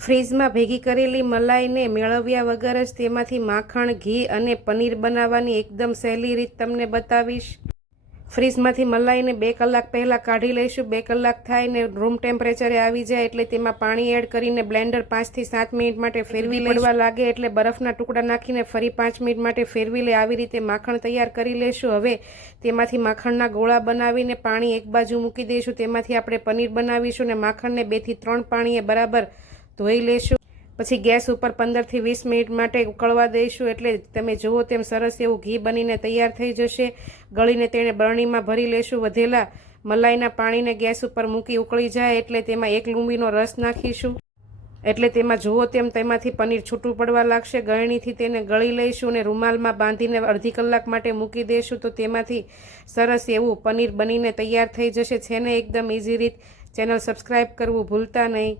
ફ્રીઝમાં ભેગી કરેલી મલાઈને મેળવ્યા વગર જ તેમાંથી માખણ, ઘી અને પનીર બનાવવાની એકદમ સહેલી રીત તમને બતાવીશ। ફ્રીઝમાંથી મલાઈને 2 કલાક પહેલાં કાઢી લઈશું। 2 કલાક થાય ને રૂમ ટેમ્પરેચરે આવી જાય એટલે તેમાં પાણી એડ કરીને બ્લેન્ડર 5 થી 7 મિનિટ માટે ફેરવી પડવા લાગે એટલે બરફના ટુકડા નાખીને ફરી 5 મિનિટ માટે ફેરવી લે। આવી રીતે માખણ તૈયાર કરી લેશું। હવે તેમાંથી માખણના ગોળા બનાવીને પાણી એક બાજુ મૂકી દઈશું। તેમાંથી આપણે પનીર બનાવીશું ને માખણને 2 થી 3 પાણીએ બરાબર ધોઈ લેશું। પછી ગેસ ઉપર 15 થી 20 મિનિટ માટે ઉકળવા દઈશું એટલે તમે જુઓ તેમ સરસ એવું ઘી બનીને તૈયાર થઈ જશે। ગળીને તેને બરણીમાં ભરી લેશું। વધેલા મલાઈના પાણીને ગેસ ઉપર મૂકી ઉકળી જાય એટલે તેમાં 1 લીંબુનો રસ નાખીશું એટલે તેમાં જુઓ તેમ તેમાંથી પનીર છૂટું પડવા લાગશે। ગળણીથી તેને ગળી લઈશું અને રૂમાલમાં બાંધીને અડધી કલાક માટે મૂકી દઈશું તો તેમાંથી સરસ એવું પનીર બનીને તૈયાર થઈ જશે। છે ને એકદમ ઇઝી રીત। ચેનલ સબસ્ક્રાઈબ કરવું ભૂલતા નહીં।